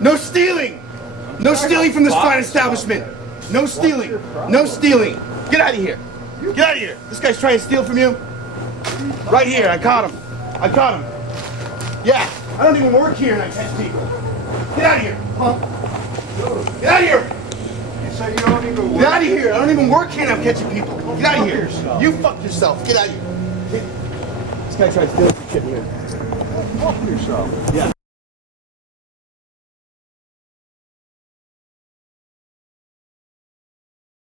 No stealing! No stealing from this fine establishment! No stealing! No stealing! Get out of here! Get out of here! This guy's trying to steal from you? Right here, I caught him. I caught him. Yeah, I don't even work here and I catch people. Get out of here, huh? Get out of here! You say you don't even Get out of here! I don't even work here and I'm catching people. Get out of here! You fuck yourself. Get out of here. This guy tried to steal some shit here. Fuck yourself. Yeah.